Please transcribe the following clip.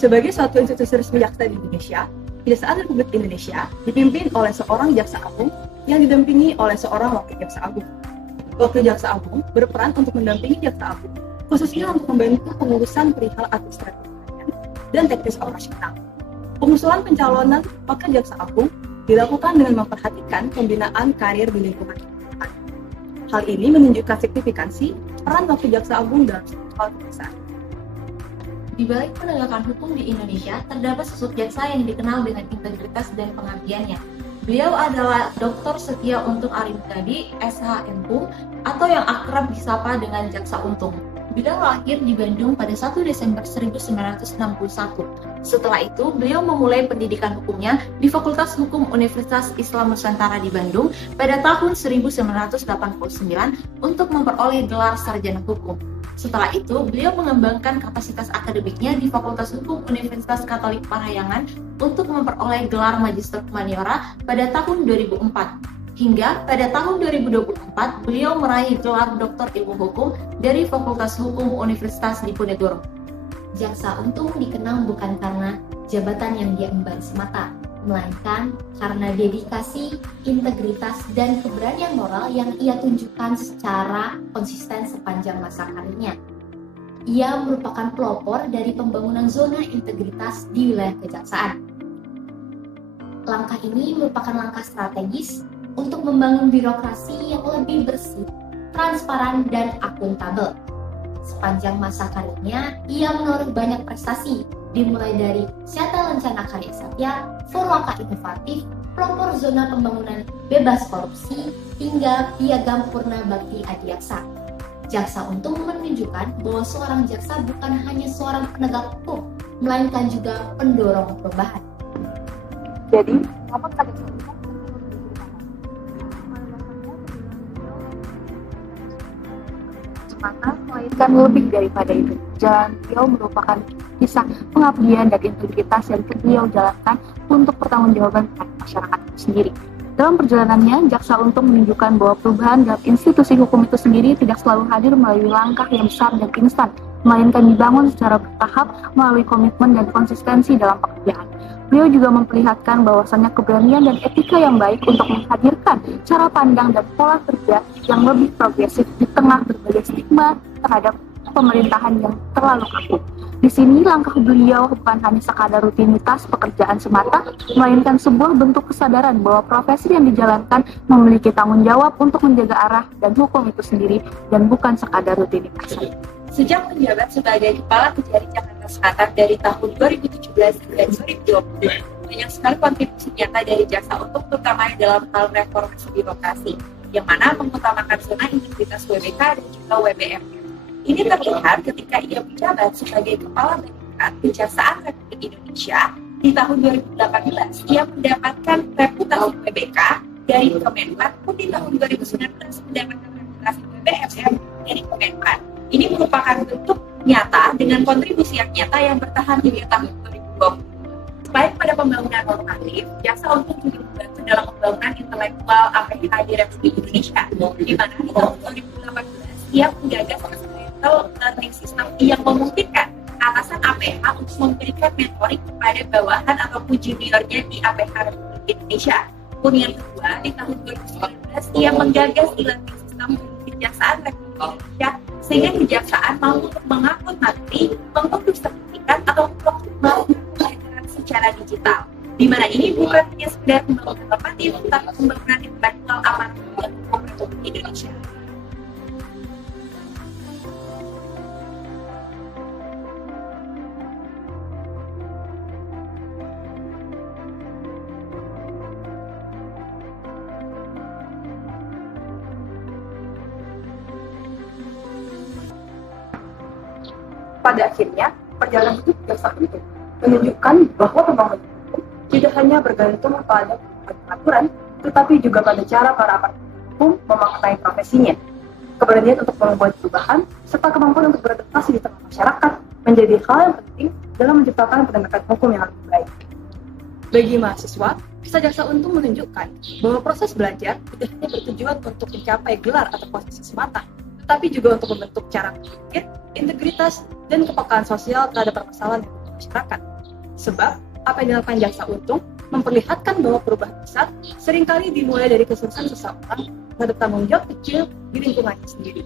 Sebagai suatu institusi resmi jaksa di Indonesia, Kejaksaan Republik Indonesia dipimpin oleh seorang jaksa agung yang didampingi oleh seorang wakil jaksa agung. Wakil jaksa agung berperan untuk mendampingi jaksa agung, khususnya untuk membantu pengurusan perihal administratif dan teknis operasional. Pengusulan pencalonan wakil jaksa agung dilakukan dengan memperhatikan pembinaan karir di lingkungan kejaksaan. Hal ini menunjukkan signifikansi peran wakil jaksa agung dalam soal kejaksaan. Di balik penegakan hukum di Indonesia, terdapat sosok jaksa yang dikenal dengan integritas dan pengabdiannya. Beliau adalah Dr. Setia Untung Arimukadi, SH.M.Kum, atau yang akrab disapa dengan Jaksa Untung. Beliau lahir di Bandung pada 1 Desember 1961. Setelah itu, beliau memulai pendidikan hukumnya di Fakultas Hukum Universitas Islam Nusantara di Bandung pada tahun 1989 untuk memperoleh gelar sarjana hukum. Setelah itu, beliau mengembangkan kapasitas akademiknya di Fakultas Hukum Universitas Katolik Parahyangan untuk memperoleh gelar Magister Humaniora pada tahun 2004. Hingga pada tahun 2024, beliau meraih gelar Doktor Ilmu Hukum dari Fakultas Hukum Universitas Diponegoro. Jaksa Untung dikenal bukan karena jabatan yang dia emban semata, melainkan karena dedikasi, integritas, dan keberanian moral yang ia tunjukkan secara konsisten sepanjang masa karirnya. Ia merupakan pelopor dari pembangunan zona integritas di wilayah kejaksaan. Langkah ini merupakan langkah strategis untuk membangun birokrasi yang lebih bersih, transparan, dan akuntabel. Sepanjang masa karirnya, ia menoreh banyak prestasi, dimulai dari Syata Lencana Karya Satya, Forwaka Inovatif, pelopor zona pembangunan bebas korupsi, hingga Piagam Purna Bakti Adiaksa. Jaksa Untung menunjukkan bahwa seorang jaksa bukan hanya seorang penegak hukum, melainkan juga pendorong perubahan. Jadi, apa kata Jaksa Untung? Semata, melainkan lebih daripada itu. Jalan beliau merupakan kisah pengabdian dan integritas yang beliau jalankan untuk pertanggungjawaban kepada masyarakat itu sendiri. Dalam perjalanannya, Jaksa Untung menunjukkan bahwa perubahan dalam institusi hukum itu sendiri tidak selalu hadir melalui langkah yang besar dan instan, melainkan dibangun secara bertahap melalui komitmen dan konsistensi dalam pekerjaan. Beliau juga memperlihatkan bahwasannya keberanian dan etika yang baik untuk menghadirkan cara pandang dan pola kerja yang lebih progresif di tengah berbagai stigma terhadap pemerintahan yang terlalu kaku. Di sini langkah beliau bukan hanya sekadar rutinitas pekerjaan semata, melainkan sebuah bentuk kesadaran bahwa profesi yang dijalankan memiliki tanggung jawab untuk menjaga arah dan hukum itu sendiri dan bukan sekadar rutinitas. Sejak menjabat sebagai Kepala Kejari Jakarta Selatan dari tahun 2017 hingga 2020, banyak sekali kontribusi nyata dari Jaksa Untung terutama dalam hal reformasi birokrasi, yang mana mengutamakan zona integritas WBK dan juga WBM. Ini terlihat ketika ia menjabat sebagai Kepala Bidang Kejaksaan Republik Indonesia di tahun 2018. Ia mendapatkan reputasi WBK dari Kemenpan, pun di tahun 2019 mendapatkan reputasi WBM dari Kemenpan. Ini merupakan bentuk nyata dengan kontribusi yang nyata yang bertahan hingga tahun 2020. Selain pada pembangunan normatif, Jaksa Untung juga membantu dalam pembangunan intelektual APH di Republik Indonesia, di mana di tahun 2018 ia menggagas learning system yang memungkinkan atasan APH untuk memberikan mentoring kepada bawahan ataupun juniornya di APH Republik Indonesia. Kemudian kedua, di tahun 2019 ia menggagas e-learning system Kejaksaan Republik Indonesia sehingga kejaksaan mampu untuk mengangkut materi, mengunduh sertifikat atau melakukan pelajaran secara digital. Di mana ini bukan hanya sekedar pembangunan normatif, tetapi pembangunan intelektual aparatur hukum Republik Indonesia. Pada akhirnya, perjalanan hidup Jaksa Untung menunjukkan bahwa pembangunan hukum tidak hanya bergantung pada peraturan, tetapi juga pada cara para aparat hukum memaknai profesinya. Keberanian untuk membuat perubahan, serta kemampuan untuk beradaptasi di tengah masyarakat menjadi hal yang penting dalam menciptakan penegakan hukum yang lebih baik. Bagi mahasiswa, kisah Jaksa Untung menunjukkan bahwa proses belajar tidak hanya bertujuan untuk mencapai gelar atau posisi semata, tetapi juga untuk membentuk cara berpikir, integritas, dan kepekaan sosial terhadap permasalahan masyarakat. Sebab apa yang dilakukan jaksa untung memperlihatkan bahwa perubahan besar seringkali dimulai dari kesuksesan seseorang terhadap tanggung jawab kecil di lingkungannya sendiri.